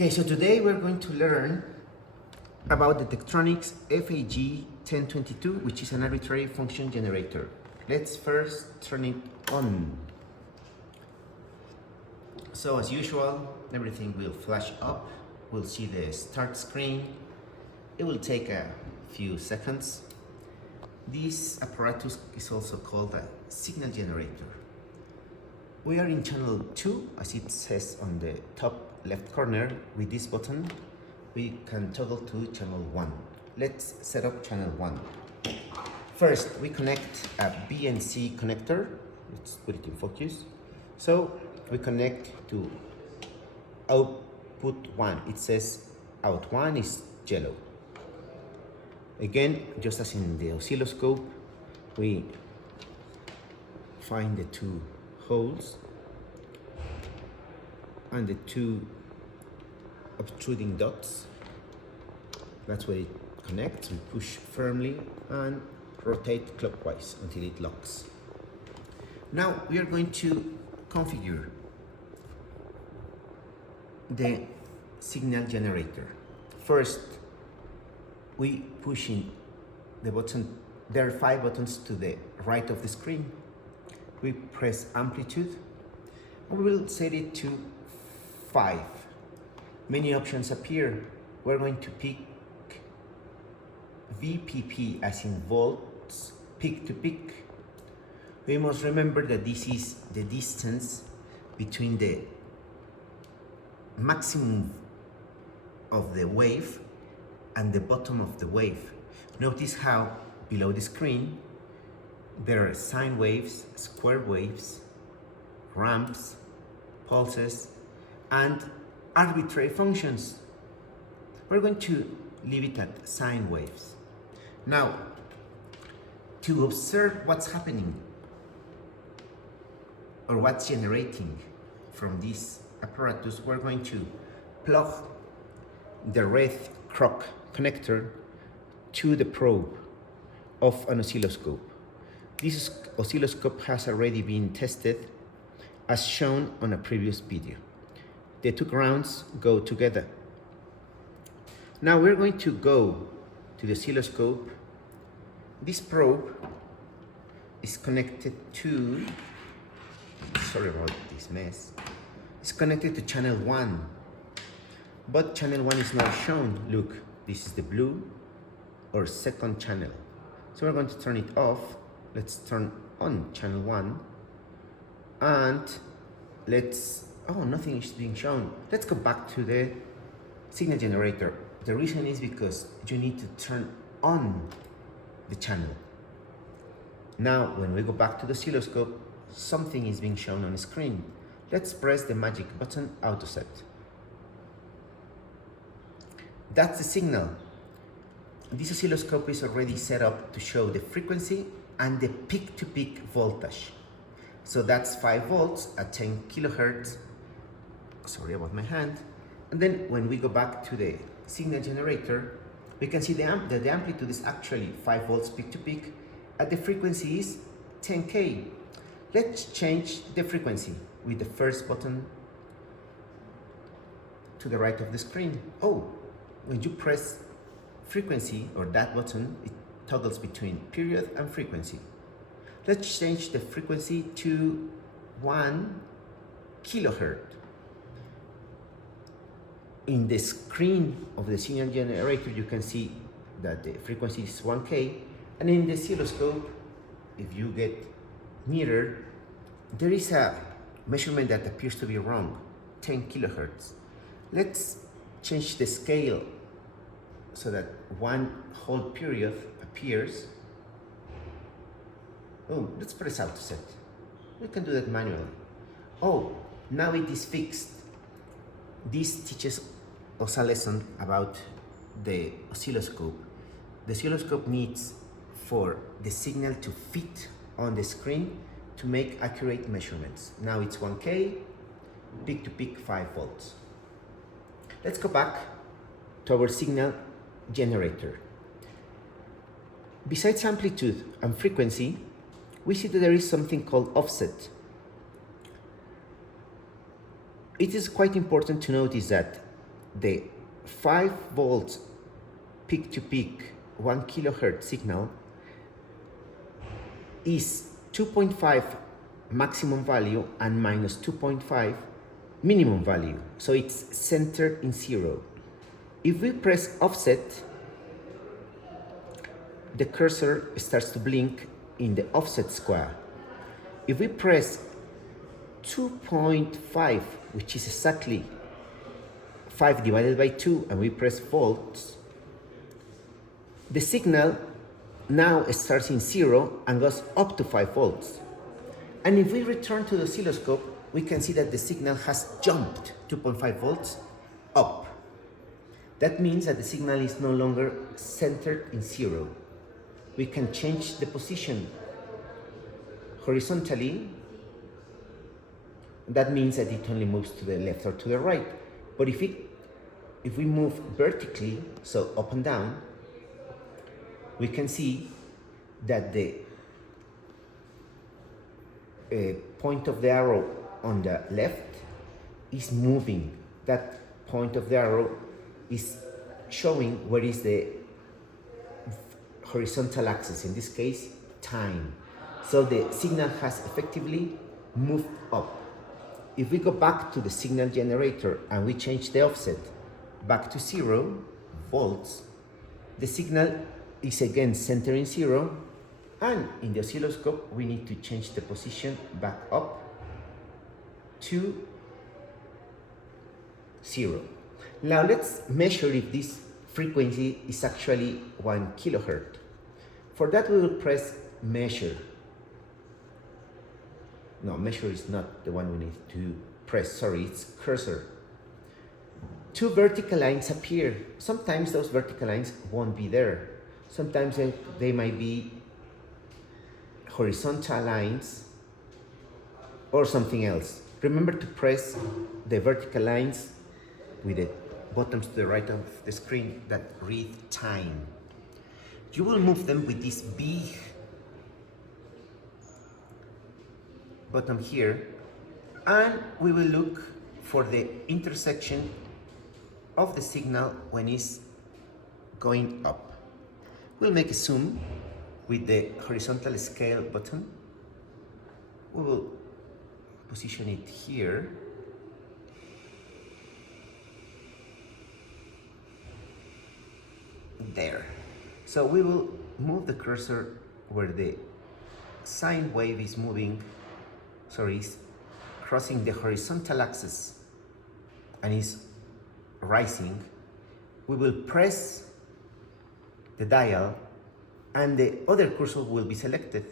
Okay, so today we're going to learn about the Tektronix FAG 1022, which is an arbitrary function generator. Let's first turn it on. So as usual, everything will flash up. We'll see the start screen. It will take a few seconds. This apparatus is also called a signal generator. We are in channel 2, as it says on the top left corner. With this button, we can toggle to channel 1. Let's set up channel 1. First, we connect a BNC connector. Let's put it in focus. So we connect to output 1. It says out 1 is yellow. Again, just as in the oscilloscope, we find the two holes and the two obtruding dots. That's where it connects. We push firmly and rotate clockwise until it locks. Now we are going to configure the signal generator. First, we push in the button. There are 5 buttons to the right of the screen. We press amplitude and we will set it to 5. Many options appear. We're going to pick VPP, as in volts, peak to peak. We must remember that this is the distance between the maximum of the wave and the bottom of the wave. Notice how below the screen there are sine waves, square waves, ramps, pulses, and arbitrary functions. We're going to leave it at sine waves. Now, to observe what's happening or what's generating from this apparatus, we're going to plug the red croc connector to the probe of an oscilloscope. This oscilloscope has already been tested as shown on a previous video. The two grounds go together. Now we're going to go to the oscilloscope. This probe is connected to, sorry about this mess, it's connected to channel 1. But channel 1 is not shown. Look, this is the blue or second channel. So we're going to turn it off. Let's turn on channel 1 and nothing is being shown. Let's go back to the signal generator. The reason is because you need to turn on the channel. Now, when we go back to the oscilloscope, something is being shown on the screen. Let's press the magic button, auto set. That's the signal. This oscilloscope is already set up to show the frequency and the peak-to-peak voltage. So that's 5 volts at 10 kilohertz. Sorry about my hand. And then when we go back to the signal generator, we can see that the amplitude is actually 5 volts peak-to-peak, and the frequency is 10K. Let's change the frequency with the first button to the right of the screen. Oh, when you press frequency or that button, it toggles between period and frequency. Let's change the frequency to 1 kilohertz. In the screen of the signal generator, you can see that the frequency is 1K, and in the oscilloscope, if you get nearer, there is a measurement that appears to be wrong, 10 kilohertz. Let's change the scale so that 1 whole period appears. Oh, let's press auto set. We can do that manually. Oh, now it is fixed. This teaches us a lesson about the oscilloscope. The oscilloscope needs for the signal to fit on the screen to make accurate measurements. Now it's 1K, peak to peak 5 volts. Let's go back to our signal generator. Besides amplitude and frequency, we see that there is something called offset. It is quite important to notice that the 5 volts peak to peak 1 kilohertz signal is 2.5 maximum value and minus 2.5 minimum value. So it's centered in 0. If we press offset, the cursor starts to blink in the offset square. If we press 2.5, which is exactly 5 divided by 2, and we press volts, the signal now starts in 0 and goes up to 5 volts. And if we return to the oscilloscope, we can see that the signal has jumped 2.5 volts up. That means that the signal is no longer centered in 0. We can change the position horizontally. That means that it only moves to the left or to the right. But if we move vertically, so up and down, we can see that the point of the arrow on the left is moving. That point of the arrow is showing where is the horizontal axis, in this case, time. So the signal has effectively moved up. If we go back to the signal generator and we change the offset back to 0 volts, the signal is again centered in 0, and in the oscilloscope we need to change the position back up to 0. Now let's measure if this frequency is actually 1 kilohertz. For that we will press measure. No, measure is not the one we need to press, sorry, it's cursor. 2 vertical lines appear. Sometimes those vertical lines won't be there. Sometimes they might be horizontal lines or something else. Remember to press the vertical lines with the buttons to the right of the screen that read time. You will move them with this big button here, and we will look for the intersection of the signal when it's going up. We'll make a zoom with the horizontal scale button. We will position it here. There. So we will move the cursor where the sine wave is moving, is crossing the horizontal axis and is rising. We will press the dial and the other cursor will be selected.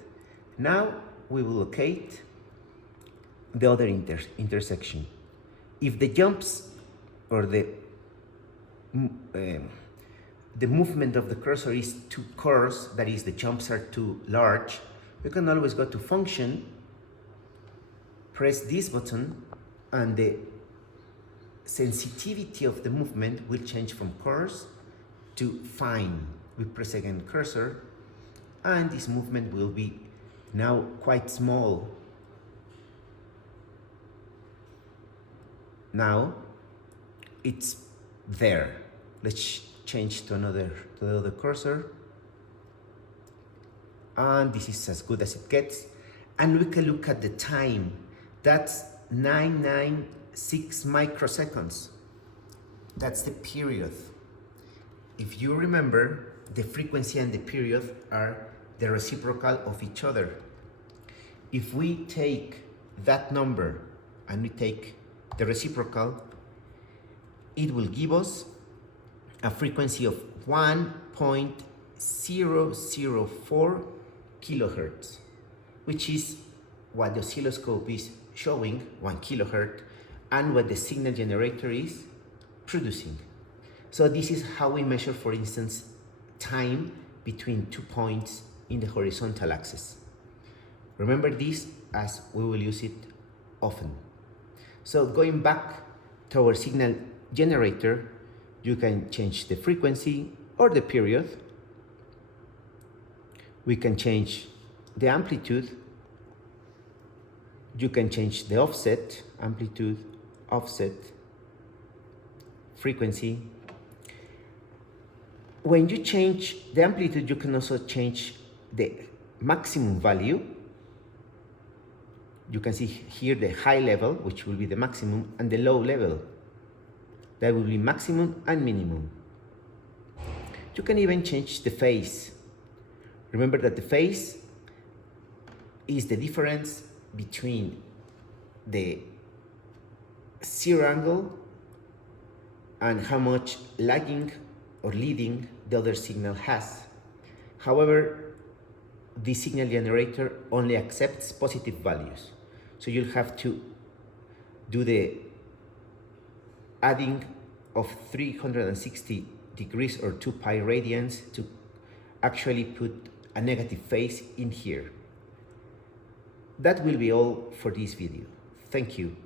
Now we will locate the other intersection. If the jumps or the movement of the cursor is too coarse, that is, the jumps are too large, you can always go to function, press this button, and the sensitivity of the movement will change from coarse to fine. We press again cursor, and this movement will be now quite small. Now it's there. Let's change to the other cursor, and this is as good as it gets. And we can look at the time. That's 996 microseconds. That's the period. If you remember, the frequency and the period are the reciprocal of each other. If we take that number and we take the reciprocal, it will give us a frequency of 1.004 kilohertz, which is what the oscilloscope is showing, 1 kilohertz, and what the signal generator is producing. So this is how we measure, for instance, time between 2 points in the horizontal axis. Remember this, as we will use it often. So going back to our signal generator, you can change the frequency or the period. We can change the amplitude. You can change the offset, amplitude, offset, frequency. When you change the amplitude, you can also change the maximum value. You can see here the high level, which will be the maximum, and the low level. That will be maximum and minimum. You can even change the phase. Remember that the phase is the difference between the zero angle and how much lagging or leading the other signal has. However, the signal generator only accepts positive values. So you'll have to do the adding of 360 degrees or 2 pi radians to actually put a negative phase in here. That will be all for this video. Thank you.